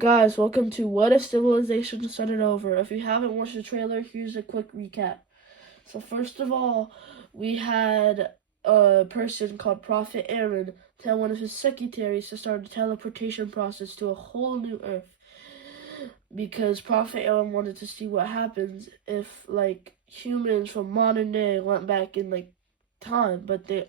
guys, welcome to What If Civilization Started Over. If you haven't watched the trailer, here's a quick recap. So first of all, we had a person called Prophet Aaron tell one of his secretaries to start a teleportation process to a whole new Earth. Because Prophet Aaron wanted to see what happens if, humans from modern day went back in, time, but they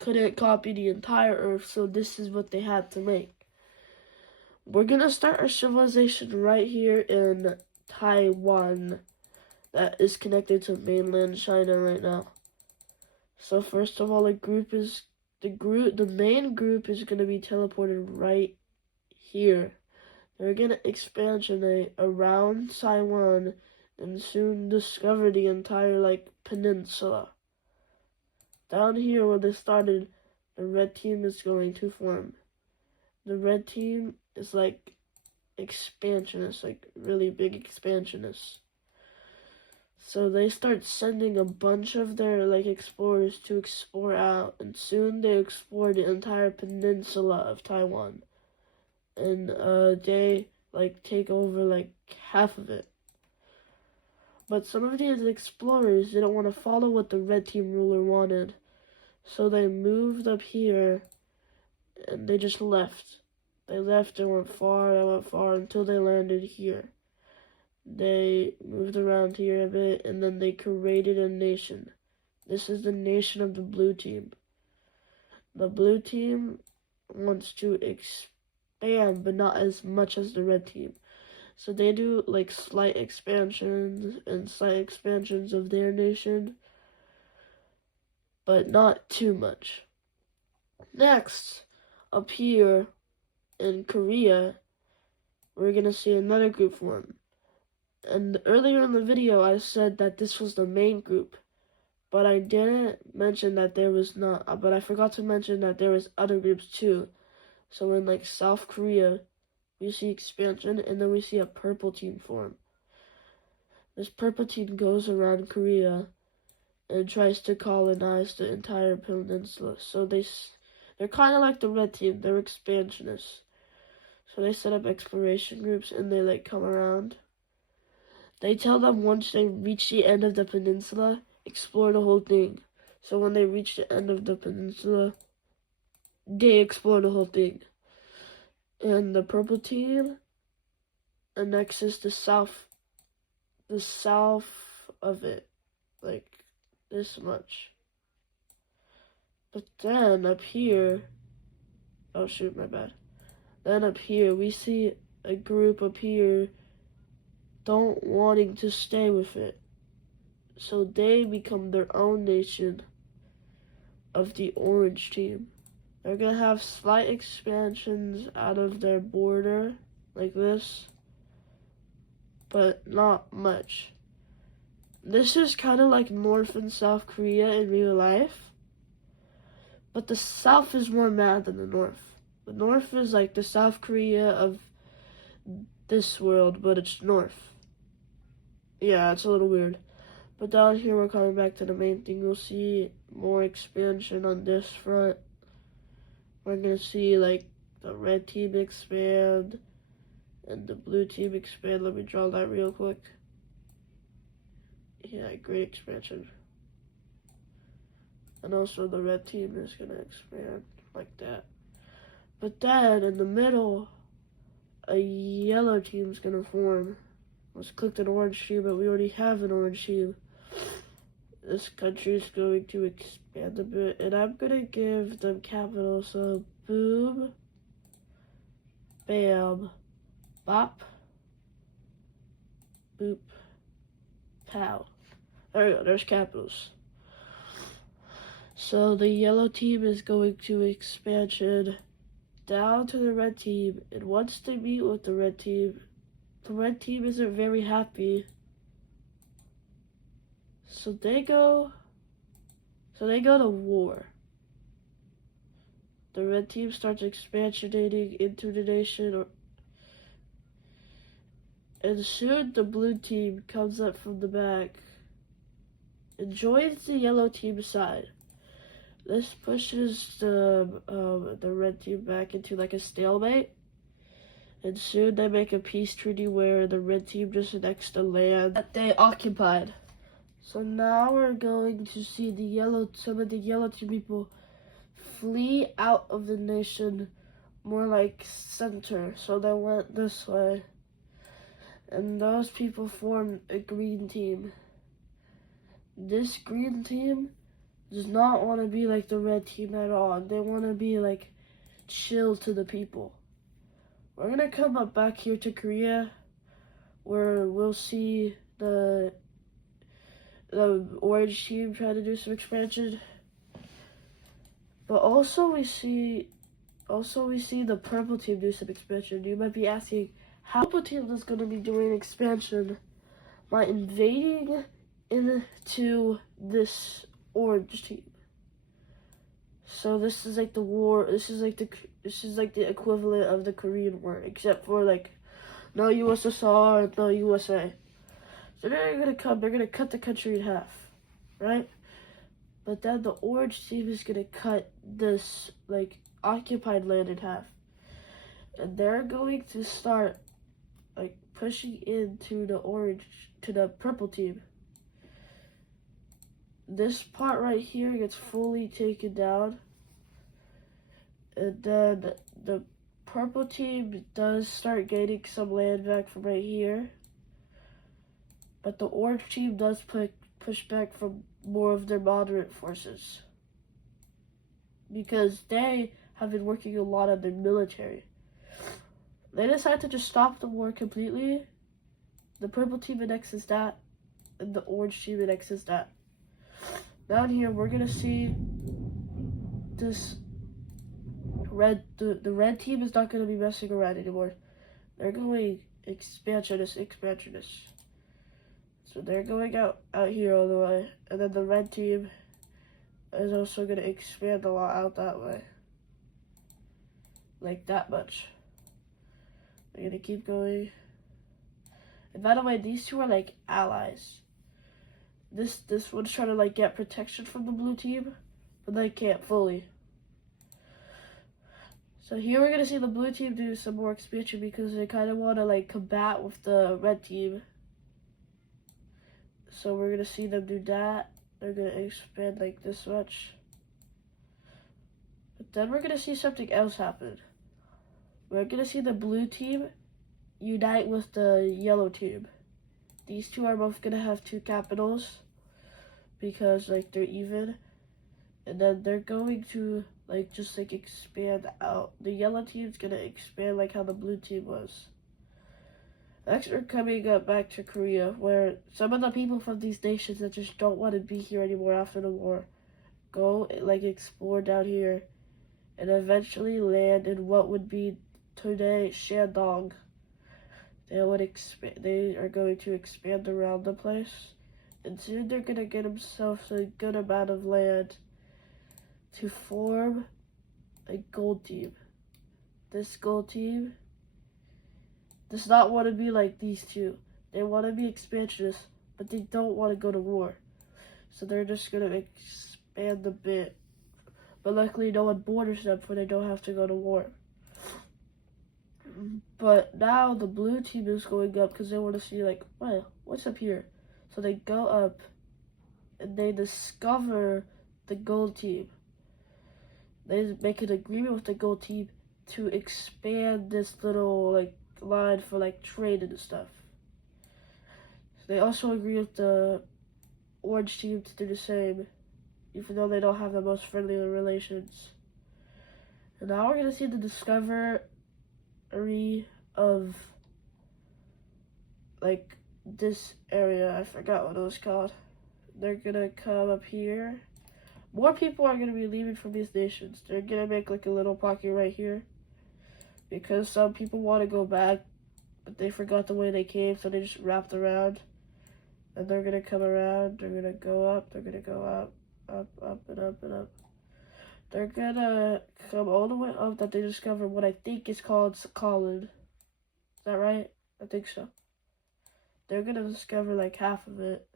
couldn't copy the entire Earth, so this is what they had to make. We're gonna start our civilization right here in Taiwan that is connected to mainland China right now. So first of all, the main group is gonna be teleported right here. They're gonna expansionate around Taiwan and soon discover the entire peninsula. Down here where they started, the red team is going to form. The red team is expansionists, really big expansionists. So they start sending a bunch of their explorers to explore out, and soon they explore the entire peninsula of Taiwan. And they take over half of it. But some of these explorers didn't want to follow what the red team ruler wanted. So they moved up here and they just left. They left and went far until they landed here. They moved around here a bit and then they created a nation. This is the nation of the blue team. The blue team wants to expand, but not as much as the red team. So they do slight expansions of their nation, but not too much. Next, up here in Korea, we're gonna see another group form. And earlier in the video, I said that this was the main group, but I didn't mention that there was not. But I forgot to mention that there was other groups too. So in South Korea, we see expansion, and then we see a purple team form. This purple team goes around Korea and tries to colonize the entire peninsula. So they're kind of like the red team. They're expansionists. So they set up exploration groups and they come around. They tell them once they reach the end of the peninsula, explore the whole thing. So when they reach the end of the peninsula, they explore the whole thing. And the purple team annexes the south of it, this much. But then up here, oh shoot, my bad. Then up here, we see a group up here don't wanting to stay with it. So they become their own nation of the orange team. They're gonna have slight expansions out of their border, like this, but not much. This is kind of like North and South Korea in real life, but the South is more mad than the North. The North is like the South Korea of this world, but it's North. Yeah, it's a little weird. But down here, we're coming back to the main thing. You'll see more expansion on this front. We're gonna see the red team expand and the blue team expand. Let me draw that real quick. Yeah, great expansion. And also the red team is gonna expand like that. But then in the middle, a yellow team's gonna form. Let's click an orange team, but we already have an orange team. This country is going to expand a bit, and I'm gonna give them capital. So boom, bam, bop, boop, pow. There we go, there's capitals. So the yellow team is going to expansion down to the red team, and once they meet with the red team isn't very happy. So they go to war. The red team starts expansionating into the nation, and soon the blue team comes up from the back and joins the yellow team side. This pushes the red team back into a stalemate, And soon they make a peace treaty where the red team just annexed the land that they occupied. So now we're going to see some of the yellow team people flee out of the nation, more like center. So they went this way. And those people formed a green team. This green team does not want to be like the red team at all. They want to be like chill to the people. We're going to come up back here to Korea, where we'll see the orange team try to do some expansion. But also we see the purple team do some expansion. You might be asking, how purple team is going to be doing expansion by invading into this orange team? So this is like the war. This is like the equivalent of the Korean War, except for like no USSR, no USA. So they're gonna cut the country in half, right? But then the orange team is gonna cut this like occupied land in half, and they're going to start like pushing into the purple team. This part right here gets fully taken down, and then the purple team does start gaining some land back from right here, but the orange team does push back from more of their moderate forces because they have been working a lot on their military. They decide to just stop the war completely. The purple team annexes that, and the orange team annexes that. Down here, we're gonna see this the red team is not gonna be messing around anymore. They're going expansionist. So they're going out here all the way, and then the red team is also gonna expand a lot out that way, like that much. They're gonna keep going. And by the way, these two are like allies. This one's trying to like get protection from the blue team, but they can't fully. So here we're gonna see the blue team do some more expansion because they kind of want to like combat with the red team. So we're gonna see them do that. They're gonna expand like this much. But then we're gonna see something else happen. We're gonna see the blue team unite with the yellow team. These two are both gonna have 2 capitals because like they're even, and then they're going to like just like expand out. The yellow team's gonna expand like how the blue team was. Next, we're coming up back to Korea, where some of the people from these nations that just don't want to be here anymore after the war go like explore down here, and eventually land in what would be today Shandong. They are going to expand around the place, and soon they're gonna get themselves a good amount of land to form a gold team. This gold team does not want to be like these two. They want to be expansionists, but they don't want to go to war. So they're just gonna expand a bit. But luckily no one borders them, for they don't have to go to war. But now the blue team is going up because they want to see like, well, what's up here? So they go up and they discover the gold team. They make an agreement with the gold team to expand this little like line for like trade and stuff. They also agree with the orange team to do the same, even though they don't have the most friendly relations. And now we're gonna see the discovery of like this area. I forgot what it was called. They're gonna come up here. More people are gonna be leaving from these nations. They're gonna make like a little pocket right here because some people want to go back, but they forgot the way they came, so they just wrapped around. And they're gonna come around. They're gonna go up. They're gonna go up, up and up and up. They're gonna come all the way up that they discover what I think is called Sakhalin. Is that right? I think so. They're gonna discover like half of it.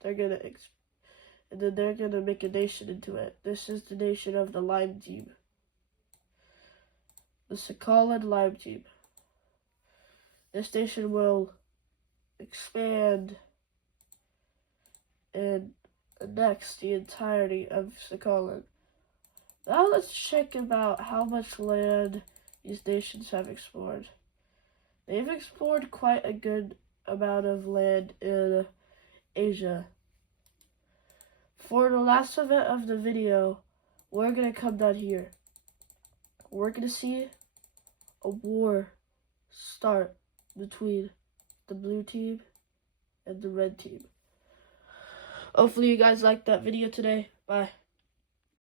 They're gonna and then they're gonna make a nation into it. This is the nation of the Lime Team. The Sakhalin Lime Team. this nation will expand and annex the entirety of Sakhalin. Now let's check about how much land these nations have explored. They've explored quite a good amount of land in Asia. For the last event of the video, we're going to come down here. We're going to see a war start between the blue team and the red team. Hopefully you guys liked that video today. Bye.